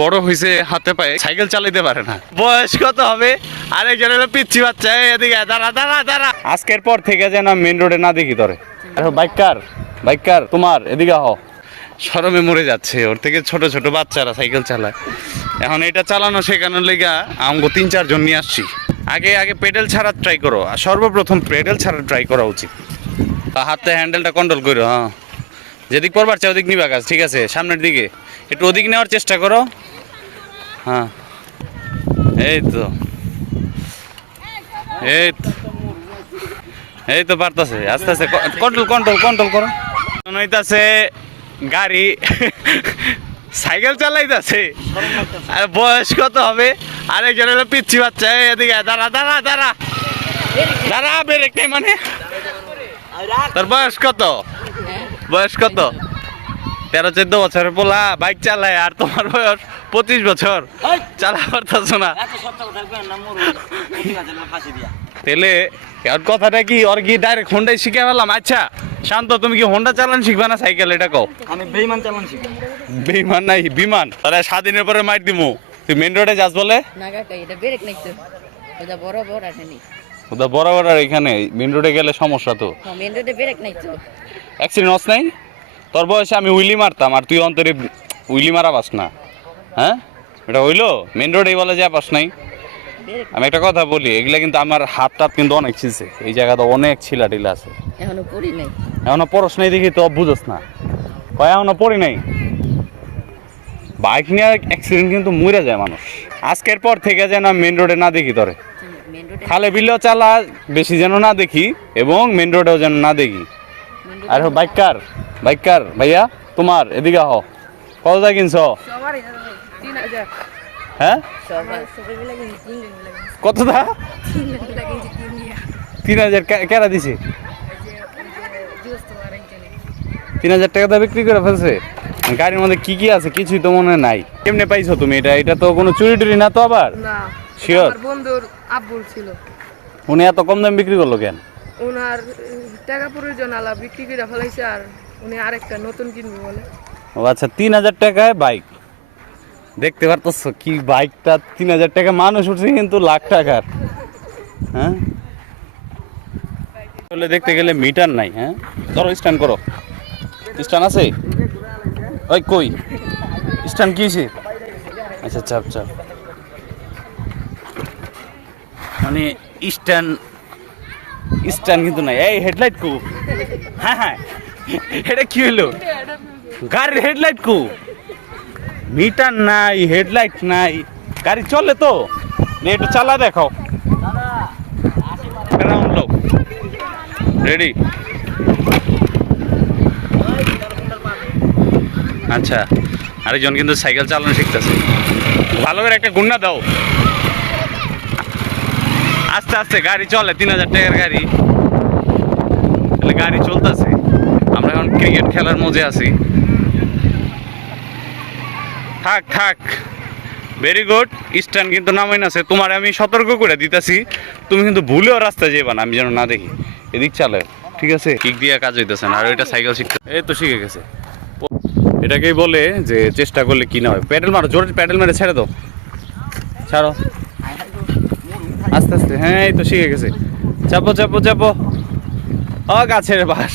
বড় হয়েছে হাতে পায়ে সাইকেল চালাইতে পারে না। বয়স কত হবে? আরেকজন হলো পিচ্ছি বাচ্চা। এদিকে দাঁড়া দাঁড়া দাঁড়া। আজকের পর থেকে যেন মেন রোডে না দেখি তোরে। বাইকার বাইকার তোমার এদিকে হ। শরমে মরে যাচ্ছে। ওর থেকে ছোট ছোট বাচ্চারা সাইকেল চালায়। এখন এটা চালানো শেখানোর লেগা আমগো 3-4 জন নিয়ে আসছি। আগে আগে পেডেল ছাড়া ট্রাই করো। সর্বপ্রথম পেডেল ছাড়া ট্রাই করা উচিত। হাতে হ্যান্ডেলটা কন্ট্রোল করো। হ্যাঁ, যেদিক পড়বার চাই ওদিক নিবা কাজ। ঠিক আছে, সামনের দিকে একটু ওদিক নেওয়ার চেষ্টা করো। হ্যাঁ, এই তো এই তো এই তো পারতাছে। আস্তে আস্তে কন্ট্রোল কন্ট্রোল কন্ট্রোল করো। হইতাছে গাড়ি সাইকেল চালাইতেছে। আর বয়স কত হবে? আরেকজন হলো পিচ্ছি বাচ্চা। এদিকে দাঁড়া দাঁড়া দাঁড়া দাঁড়া। ব্রেক নেই মানে? তোর বয়স কত? বয়স কত? 13-14 বছরের পোলা বাইক চালায়, আর তোমার বয়স 25 বছর। চালা পারতাছো না। তাহলে কথাটা কি, ওর কি ডাইরেক্ট হোন্ডাই শিখে ফেলাম? আচ্ছা শান্ত, তুমি কি হোন্ডা চালান শিখবা না সাইকেল? এটা কও। আমি বেইমান চালান শিখি। বেইমান নাই বিমান। তাহলে 7 দিনের পরে মাইর দিমু। তুই মেন রোডে যাস বলে? না কাকা, এটা ব্রেক নাই তো। এটা বড় বড় আসেনি। ওটা বড় বড় এখানে মেন রোডে গেলে সমস্যা তো। হ্যাঁ, মেন রোডে ব্রেক নাই তো। অ্যাক্সিডেন্ট হস নাই? তোর বয়সে আমি উইলি মারতাম, আর তুই অন্তরে উইলি মারা পাস না। হ্যাঁ, এটা হইলো? মেন রোডে বলে যা পাস নাই। আমি একটা কথা বলি, এগুলা কিন্তু আমার হাত টাত কিন্তু অনেক ছিলছে। এই জায়গাতে অনেক ছিলা টিলা আছে। এখনো পড়ি নাই। এখনো পড়স নাই দেখি তো বুঝোস না। কয় এখনো পড়ি নাই? বাইক নিয়ে অ্যাক্সিডেন্ট কিন্তু মরে যায় মানুষ। আজকের পর থেকে যেন মেন রোডে না দেখি তোরে। মেন রোডে খালে বিলেও চালা বেশি যেন না দেখি, এবং মেন রোডেও যেন না দেখি। আর বাইকার বাইকার ভাইয়া তোমার এদিকে হ। কত দা কিনছ? সবারই 3000। হ্যাঁ, সবাই সবাই মিলে কিনছি 3000 মিলে কিনছি। কত দা? 3000 মিলে কিনছি 3000। 3000 কেরা দিছে? দোস্ত আর একজনে 3000 টাকা দা বিক্রি করে ফেলছে। গাড়ির মধ্যে কি কি আছে কিছুই তো মনে নাই। কেমনে পাইছো তুমি এটা? এটা তো কোনো চুরি টুরি না তো আবার? না, শিওর? আমার বন্ধুর আব্বুল ছিল। উনি এত কম দামে বিক্রি করলো কেন? ওনার টাকা প্রয়োজন, আলা বিক্রি করে ফেলাইছে, আর উনি আরেকটা নতুন কিনবে বলে। ও আচ্ছা, 3000 টাকায় বাইক। দেখতে পারতেছ কি বাইকটা 3000 টাকা। মানুষ উঠছে কিন্তু লাখ টাকার। হ্যাঁ, তাহলে দেখতে গেলে মিটার নাই। হ্যাঁ, ধরো স্ট্যান্ড করো। স্ট্যান্ড আছে? ওই কই স্ট্যান্ড কি হয়েছে? আচ্ছা চাপ চাপ। মানে স্ট্যান্ড স্ট্যান্ড কিন্তু নাই। এই হেডলাইট কো? হ্যাঁ হ্যাঁ, এটা কি হলো? গাড়ির হেডলাইট কো? মিটার নাই, হেডলাইট নাই, গাড়ি চলে তো? একটু চালা দেখো। রেডি? আচ্ছা, আরেকজন কিন্তু সাইকেল চালানো শিখতেছে। ভালো করে একটা গুন্না দাও। আস্তে আস্তে গাড়ি চলে। 3000 টাকার গাড়ি, তাহলে গাড়ি চলতেছে। আমরা এখন ক্রিকেট খেলার মজে আছি। থাক থাক, ভেরি গুড। স্ট্যান্ড কিন্তু নামাই আছে। তোমার আমি সতর্ক করে দিতেছি, তুমি কিন্তু ভুলেও রাস্তায় যাইবা না, আমি যেন না দেখি। এদিক চালে, ঠিক আছে? কিক দিয়ে কাজ হইতেছে না। আর ওইটা সাইকেল শিখতে এই তো শিখে গেছে। এটাকেই বলে যে চেষ্টা করলে কি না হয়। প্যাডেল মারো, জোরে প্যাডেল মেরে ছেড়ে দাও। ছাড়ো আস্তে আস্তে। হ্যাঁ, এই তো শিখে গেছে। চাপো চাপো চাপো। ও গাছের বাস।